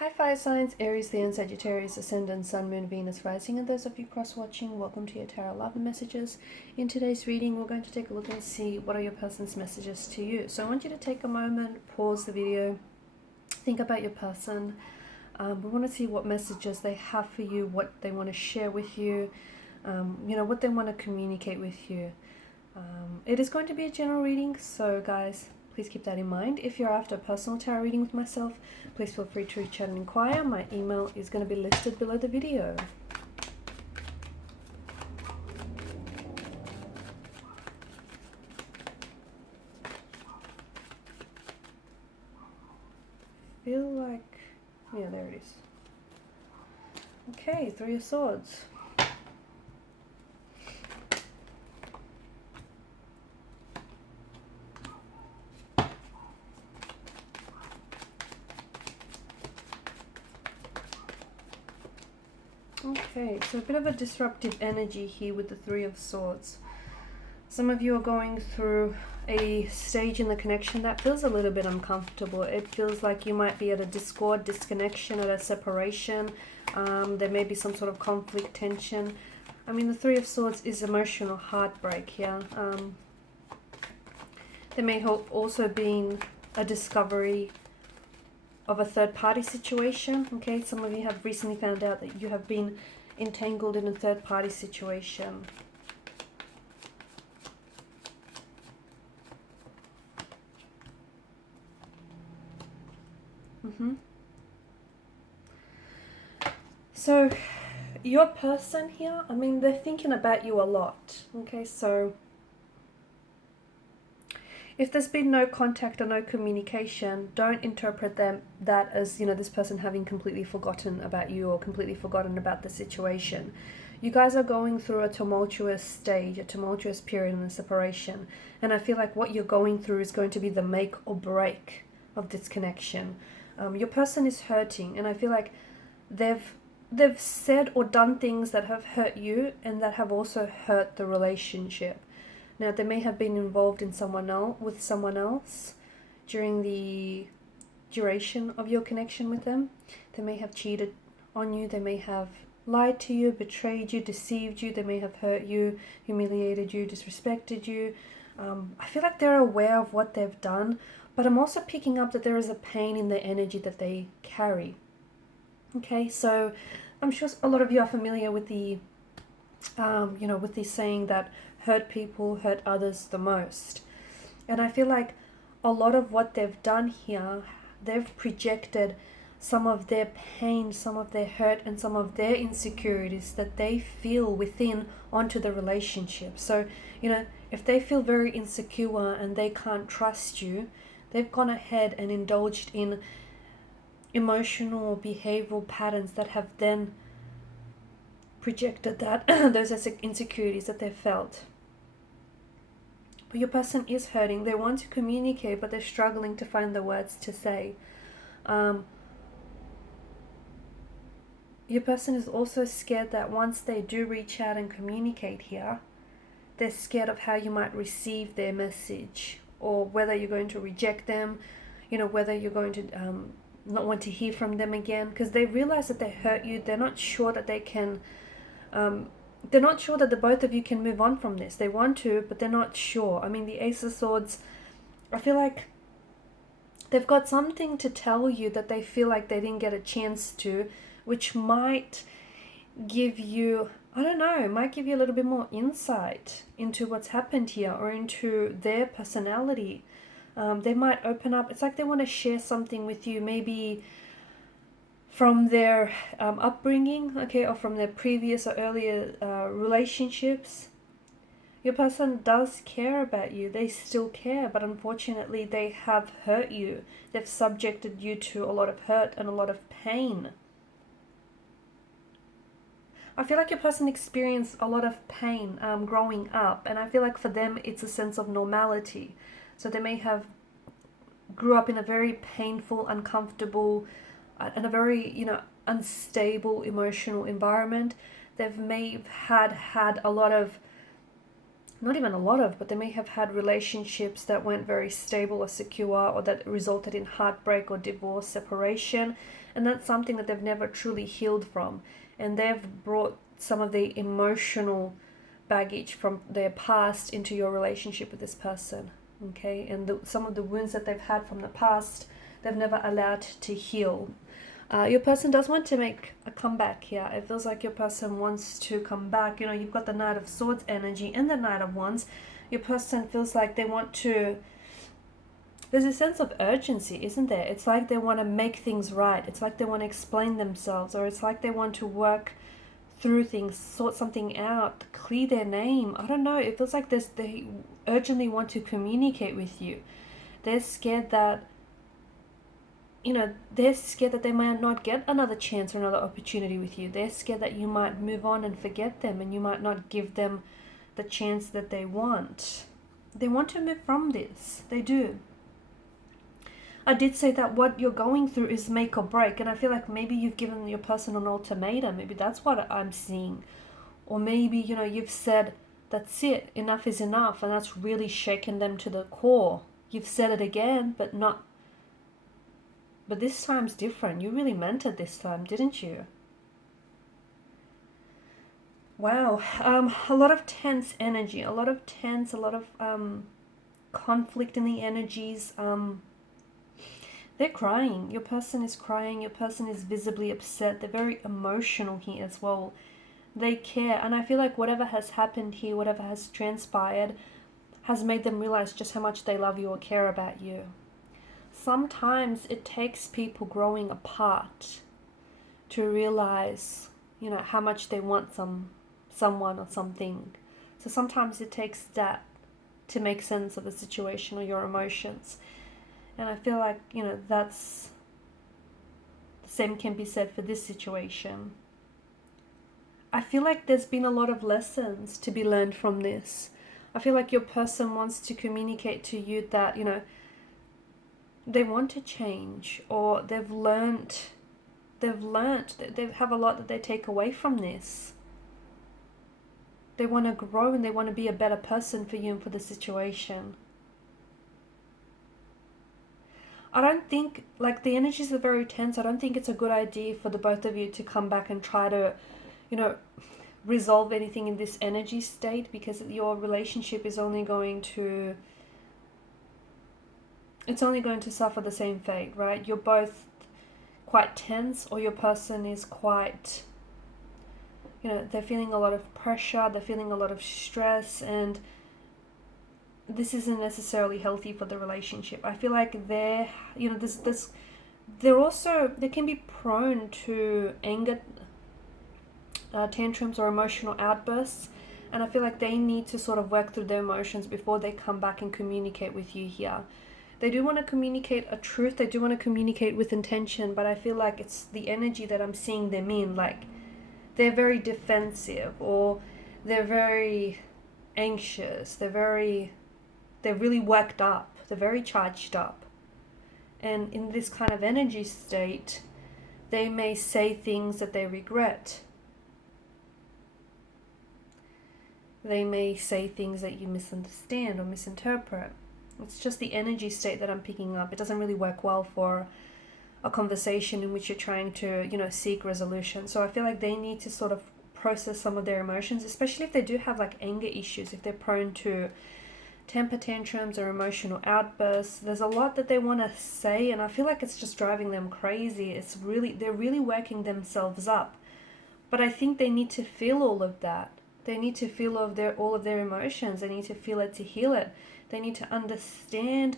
Hi fire signs, Aries, Leo, and Sagittarius, Ascendant, Sun, Moon, Venus, Rising, and those of you cross-watching, welcome to your Tarot Love Messages. In today's reading, we're going to take a look and see what are your person's messages to you. So I want you to take a moment, pause the video, think about your person. We want to see what messages they have for you, what they want to share with you, what they want to communicate with you. It is going to be a general reading, so guys, please keep that in mind. If you're after a personal tarot reading with myself, please feel free to reach out and inquire. My email is going to be listed below the video. Feel like, yeah, there it is. Okay, Three of Swords. Okay, so a bit of a disruptive energy here with the Three of Swords. Some of you are going through a stage in the connection that feels a little bit uncomfortable. It feels like you might be at a discord, disconnection, at a separation. There may be some sort of conflict, tension. I mean, the Three of Swords is emotional heartbreak here. There may have also been a discovery of a third-party situation. Okay, some of you have recently found out that you have been entangled in a third-party situation. So your person here, I mean, they're thinking about you a lot. Okay, so if there's been no contact or no communication, don't interpret that as, this person having completely forgotten about you or completely forgotten about the situation. You guys are going through a tumultuous stage, a tumultuous period in the separation. And I feel like what you're going through is going to be the make or break of this connection. Your person is hurting, and I feel like they've said or done things that have hurt you and that have also hurt the relationship. Now, they may have been involved in with someone else during the duration of your connection with them. They may have cheated on you. They may have lied to you, betrayed you, deceived you. They may have hurt you, humiliated you, disrespected you. I feel like they're aware of what they've done, but I'm also picking up that there is a pain in the energy that they carry. Okay, so I'm sure a lot of you are familiar with the, with the saying that hurt people hurt others the most. And I feel like a lot of what they've done here, they've projected some of their pain, some of their hurt, and some of their insecurities that they feel within onto the relationship. So, if they feel very insecure and they can't trust you, they've gone ahead and indulged in emotional behavioral patterns that have then projected that those insecurities that they've felt. But your person is hurting. They want to communicate, but they're struggling to find the words to say. Your person is also scared that once they do reach out and communicate here, they're scared of how you might receive their message, or whether you're going to reject them, whether you're going to not want to hear from them again, because they realize that they hurt you. They're not sure that they can, they're not sure that the both of you can move on from this. They want to, but they're not sure. I mean, the Ace of Swords, I feel like they've got something to tell you that they feel like they didn't get a chance to, which might give you, I don't know, might give you a little bit more insight into what's happened here, or into their personality. They might open up. It's like they want to share something with you, maybe from their upbringing, okay, or from their previous or earlier relationships. Your person does care about you. They still care, but unfortunately they have hurt you. They've subjected you to a lot of hurt and a lot of pain. I feel like your person experienced a lot of pain growing up, and I feel like for them it's a sense of normality. So they may have grew up in a very painful, uncomfortable, and a very, unstable emotional environment. They may have had a lot of not even a lot of, but they may have had relationships that weren't very stable or secure, or that resulted in heartbreak or divorce, separation, and that's something that they've never truly healed from, and they've brought some of the emotional baggage from their past into your relationship with this person, okay? And some of the wounds that they've had from the past, they've never allowed to heal. Your person does want to make a comeback here. It feels like your person wants to come back. You know, you've got the Knight of Swords energy and the Knight of Wands. Your person feels like they want to... There's a sense of urgency, isn't there? It's like they want to make things right. It's like they want to explain themselves, or it's like they want to work through things, sort something out, clear their name. I don't know. It feels like they urgently want to communicate with you. They're scared that... they're scared that they might not get another chance or another opportunity with you. They're scared that you might move on and forget them, and you might not give them the chance that they want. They want to move from this. They do. I did say that what you're going through is make or break, and I feel like maybe you've given your person an ultimatum. Maybe that's what I'm seeing. Or maybe, you've said, that's it, enough is enough, and that's really shaken them to the core. You've said it again, but this time's different. You really meant it this time, didn't you? Wow. A lot of tense energy, a lot of conflict in the energies. They're crying. Your person is crying. Your person is visibly upset. They're very emotional here as well. They care. And I feel like whatever has happened here, whatever has transpired, has made them realize just how much they love you or care about you. Sometimes it takes people growing apart to realize, how much they want someone or something. So sometimes it takes that to make sense of the situation or your emotions. And I feel like, that's the same can be said for this situation. I feel like there's been a lot of lessons to be learned from this. I feel like your person wants to communicate to you that, they want to change, or they have a lot that they take away from this. They want to grow, and they want to be a better person for you and for the situation. I don't think, the energies are very tense. I don't think it's a good idea for the both of you to come back and try to, resolve anything in this energy state, because your relationship is only going to... It's only going to suffer the same fate, right? You're both quite tense, or your person is quite... they're feeling a lot of pressure, they're feeling a lot of stress, and this isn't necessarily healthy for the relationship. I feel like they can be prone to anger tantrums or emotional outbursts, and I feel like they need to sort of work through their emotions before they come back and communicate with you here. They do want to communicate a truth, they do want to communicate with intention, but I feel like it's the energy that I'm seeing them in, they're very defensive, or they're very anxious, they're really worked up, they're very charged up. And in this kind of energy state, they may say things that they regret. They may say things that you misunderstand or misinterpret. It's just the energy state that I'm picking up. It doesn't really work well for a conversation in which you're trying to, seek resolution. So I feel like they need to sort of process some of their emotions, especially if they do have anger issues, if they're prone to temper tantrums or emotional outbursts. There's a lot that they want to say, and I feel like it's just driving them crazy. They're really working themselves up. But I think they need to feel all of that. They need to feel all of their emotions. They need to feel it to heal it. They need to understand,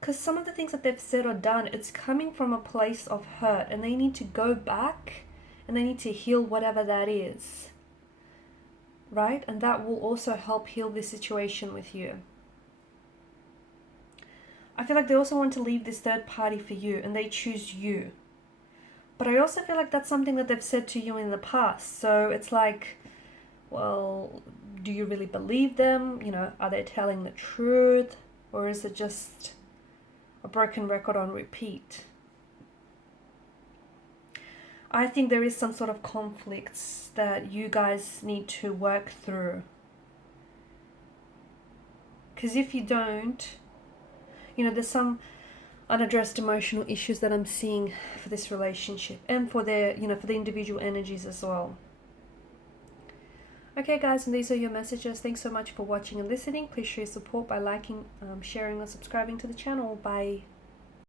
because some of the things that they've said or done, it's coming from a place of hurt, and they need to go back and they need to heal whatever that is. Right? And that will also help heal this situation with you. I feel like they also want to leave this third party for you, and they choose you. But I also feel like that's something that they've said to you in the past. So it's like, well, do you really believe them? Are they telling the truth? Or is it just a broken record on repeat? I think there is some sort of conflicts that you guys need to work through. Because if you don't, you know, there's some unaddressed emotional issues that I'm seeing for this relationship, and for their, you know, for the individual energies as well. Okay guys, and these are your messages. Thanks so much for watching and listening. Please show your support by liking, sharing or subscribing to the channel. Bye.